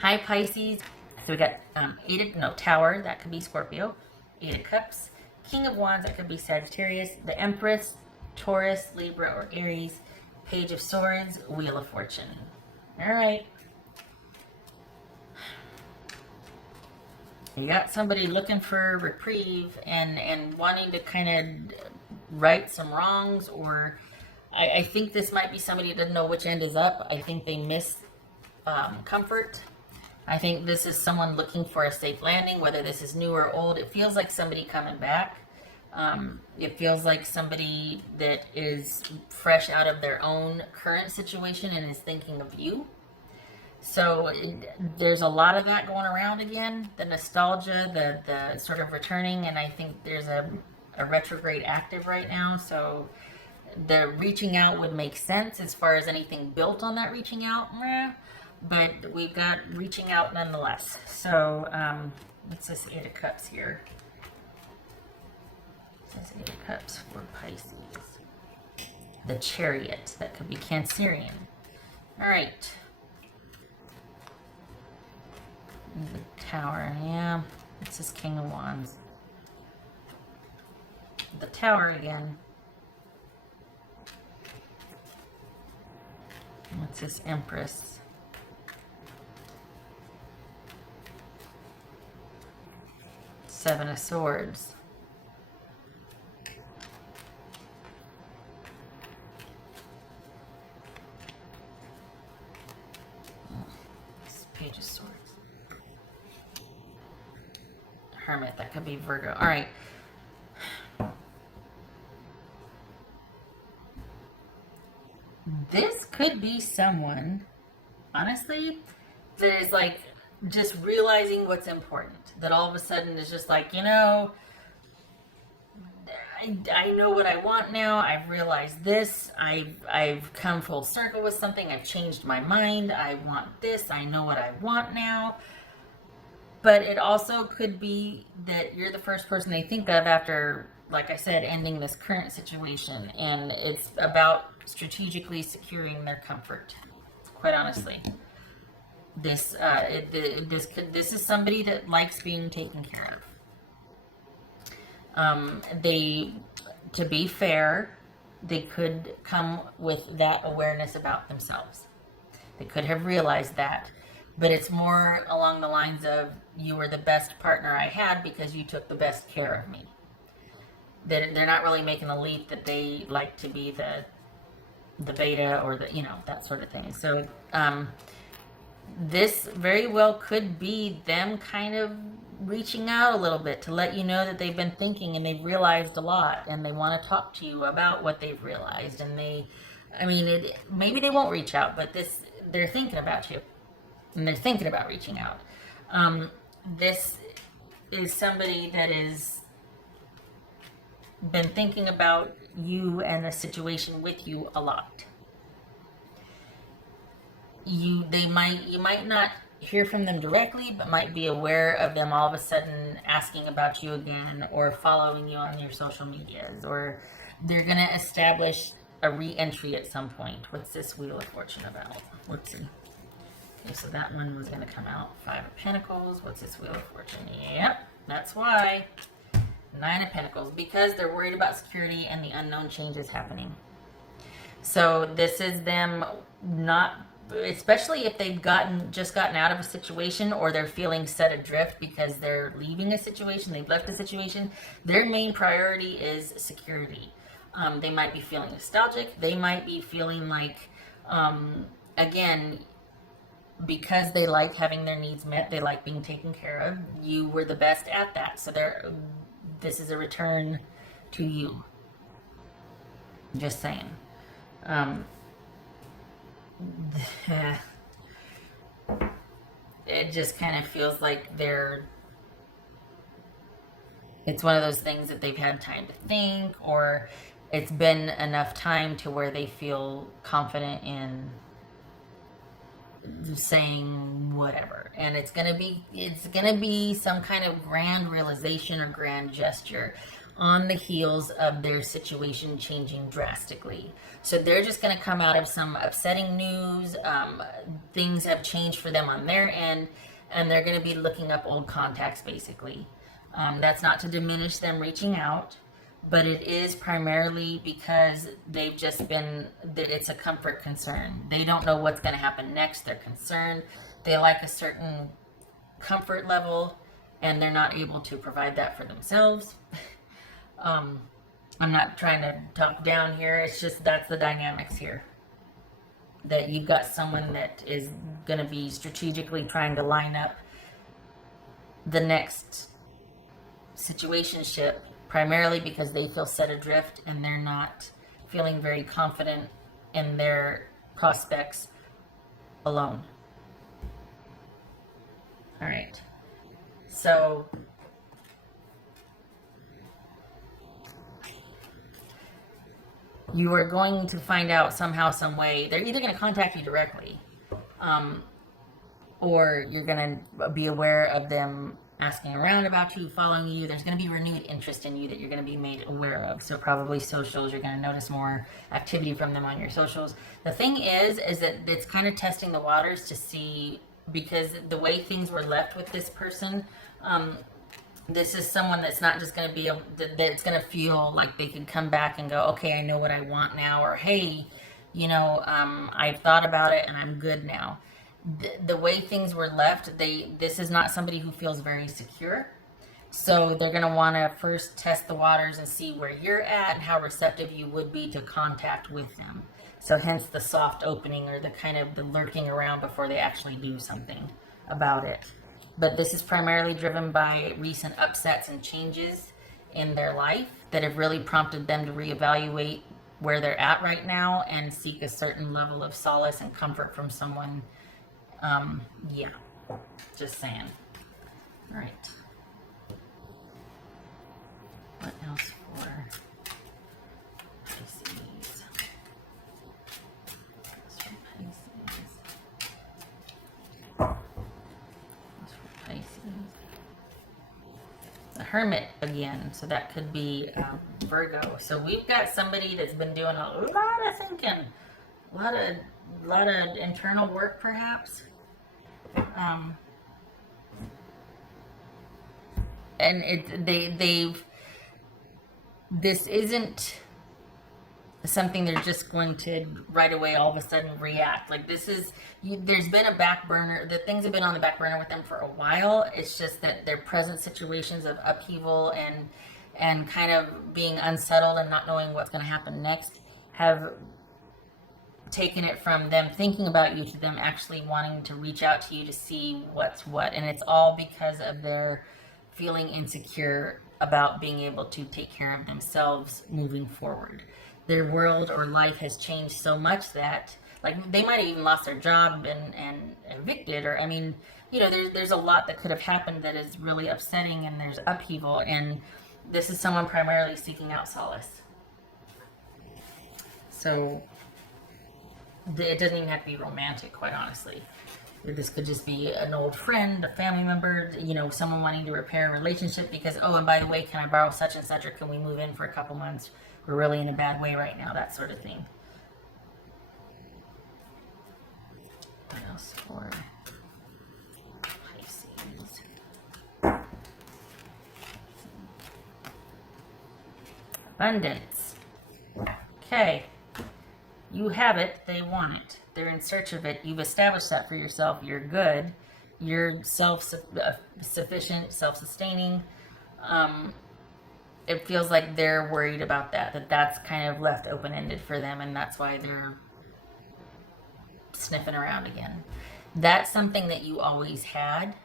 Hi, Pisces. So we got Tower, that could be Scorpio. Eight of Cups. King of Wands, that could be Sagittarius. The Empress, Taurus, Libra, or Aries. Page of Swords, Wheel of Fortune. All right. You got somebody looking for reprieve and wanting to kind of right some wrongs, or I think this might be somebody who doesn't know which end is up. I think they miss comfort. I think this is someone looking for a safe landing, whether this is new or old. It feels like somebody coming back. It feels like somebody that is fresh out of their own current situation and is thinking of you. So there's a lot of that going around again. The nostalgia, the sort of returning, and I think there's a retrograde active right now. So the reaching out would make sense as far as anything built on that reaching out. But we've got reaching out nonetheless. So what's this Eight of Cups here? This Eight of Cups for Pisces. The Chariot, that could be Cancerian. All right. The Tower, yeah. This is King of Wands. The Tower again. What's this Empress? Seven of Swords. This Page of Swords. Hermit, that could be Virgo. All right. This could be someone, honestly, that is like just realizing what's important. That all of a sudden is just like, I know what I want now. I've realized this. I've come full circle with something. I've changed my mind. I want this. I know what I want now. But it also could be that you're the first person they think of after, like I said, ending this current situation. And it's about strategically securing their comfort. Quite honestly. This is somebody that likes being taken care of. To be fair, they could come with that awareness about themselves. They could have realized that. But it's more along the lines of, you were the best partner I had because you took the best care of me. They're not really making the leap that they like to be the beta or that sort of thing. So this very well could be them kind of reaching out a little bit to let you know that they've been thinking and they've realized a lot and they want to talk to you about what they've realized. And maybe they won't reach out, but they're thinking about you. And they're thinking about reaching out. This is somebody that has been thinking about you and the situation with you a lot. You might not hear from them directly, but might be aware of them all of a sudden asking about you again or following you on your social medias, or they're going to establish a re-entry at some point. What's this Wheel of Fortune about? Let's see. Okay, so that one was going to come out. Five of Pentacles. What's this Wheel of Fortune? Yep, that's why. Nine of Pentacles. Because they're worried about security and the unknown changes happening. So this is them not, especially if they've just gotten out of a situation, or they're feeling set adrift because they're leaving a situation, they've left a situation. Their main priority is security. They might be feeling nostalgic. They might be feeling like, again, because they like having their needs met, they like being taken care of. You were the best at that. So this is a return to you. Just saying. It just kind of feels like it's one of those things that they've had time to think, or it's been enough time to where they feel confident in saying whatever, and it's gonna be some kind of grand realization or grand gesture. on the heels of their situation changing drastically. So they're just going to come out of some upsetting news. Things have changed for them on their end, and they're going to be looking up old contacts, basically. That's not to diminish them reaching out, but it is primarily because they've just been, it's a comfort concern. They don't know what's going to happen next. They're concerned. They like a certain comfort level, and they're not able to provide that for themselves. I'm not trying to talk down here. It's just that's the dynamics here. That you've got someone that is going to be strategically trying to line up the next situationship, primarily because they feel set adrift and they're not feeling very confident in their prospects alone. All right. So you are going to find out somehow, some way. They're either going to contact you directly, or you're going to be aware of them asking around about you, following you. There's going to be renewed interest in you that you're going to be made aware of. So probably socials, you're going to notice more activity from them on your socials. The thing is that it's kind of testing the waters to see, because the way things were left with this person, this is someone that's not just going to be, that's going to feel like they can come back and go, okay, I know what I want now, or hey, I've thought about it and I'm good now. The way things were left, this is not somebody who feels very secure. So they're going to want to first test the waters and see where you're at and how receptive you would be to contact with them. So hence the soft opening, or the kind of the lurking around before they actually do something about it. But this is primarily driven by recent upsets and changes in their life that have really prompted them to reevaluate where they're at right now and seek a certain level of solace and comfort from someone. Yeah, just saying. All right. What else for Pisces? The Hermit again, so that could be Virgo. So we've got somebody that's been doing a lot of thinking, a lot of internal work, perhaps. And this isn't something they're just going to right away all of a sudden react. Like this is, there's been a back burner, the things have been on the back burner with them for a while. It's just that their present situations of upheaval and kind of being unsettled and not knowing what's going to happen next have taken it from them thinking about you to them actually wanting to reach out to you to see what's what. And it's all because of their feeling insecure about being able to take care of themselves moving forward. Their world or life has changed so much that, like, they might have even lost their job and evicted, or I mean, there's a lot that could have happened that is really upsetting, and there's upheaval, and this is someone primarily seeking out solace. So it doesn't even have to be romantic, quite honestly. This could just be an old friend, a family member, someone wanting to repair a relationship because, oh, and by the way, can I borrow such and such, or can we move in for a couple months? We're really in a bad way right now, that sort of thing. What else for Pisces? Abundance. Okay. You have it, they want it. They're in search of it. You've established that for yourself. You're good. You're self-sufficient, self-sustaining. It feels like they're worried about that's kind of left open-ended for them, and that's why they're sniffing around again. That's something that you always had,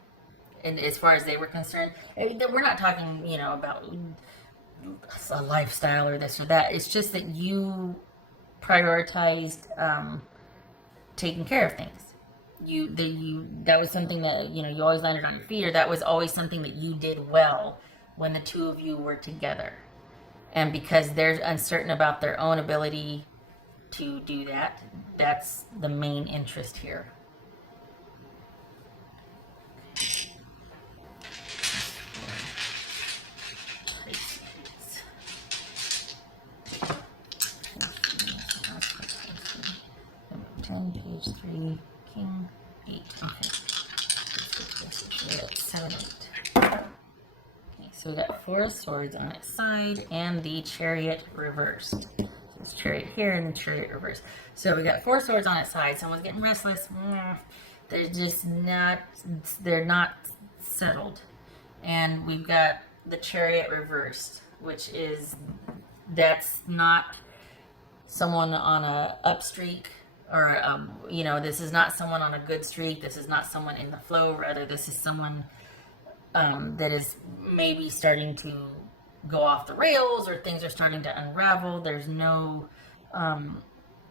and as far as they were concerned. We're not talking, about a lifestyle or this or that. It's just that you prioritized taking care of things. That was something that you always landed on your feet, or that was always something that you did well when the two of you were together. And because they're uncertain about their own ability to do that, that's the main interest here. Pisces. 8. Okay. 7, 8. Okay, so we got 4 of Swords on its side and the Chariot reversed. So it's Chariot here and the Chariot reversed. So we got 4 swords on its side. Someone's getting restless. They're just not, they're not settled. And we've got the Chariot reversed, which is, that's not someone on a up streak, or you know, this is not someone on a good streak. This is not someone in the flow. Rather, this is someone that is maybe starting to go off the rails, or things are starting to unravel. There's no,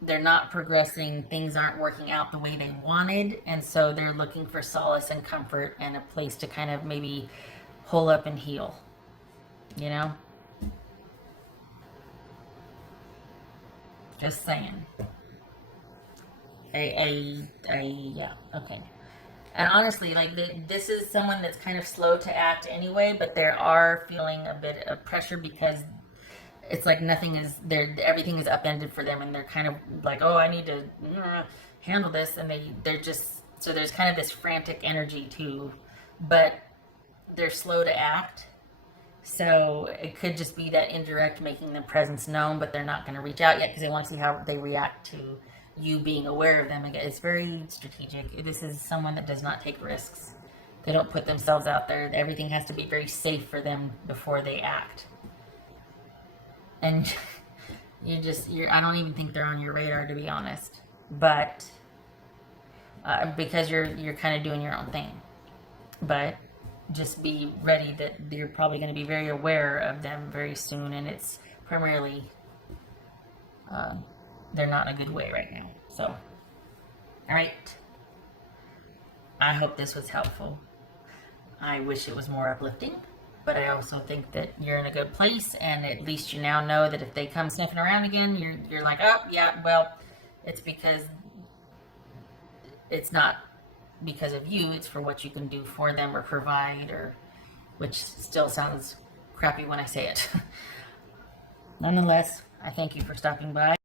they're not progressing. Things aren't working out the way they wanted, and so they're looking for solace and comfort and a place to kind of maybe hole up and heal. You know? Just saying. Yeah, okay. And honestly, like, this is someone that's kind of slow to act anyway, but they are feeling a bit of pressure because it's like nothing is there, everything is upended for them, and they're kind of like, oh, I need to handle this, and they're just, so there's kind of this frantic energy too, but they're slow to act. So it could just be that indirect making their presence known, but they're not going to reach out yet because they want to see how they react to you being aware of them. Again, it's very strategic. This is someone that does not take risks. They don't put themselves out there. Everything has to be very safe for them before they act. And I don't even think they're on your radar, to be honest. But because you're kind of doing your own thing. But just be ready that you're probably going to be very aware of them very soon, and it's primarily they're not in a good way right now. So, all right. I hope this was helpful. I wish it was more uplifting, but I also think that you're in a good place, and at least you now know that if they come sniffing around again, you're like, oh yeah, well, it's because it's not because of you, it's for what you can do for them or provide, or, which still sounds crappy when I say it. Nonetheless, I thank you for stopping by.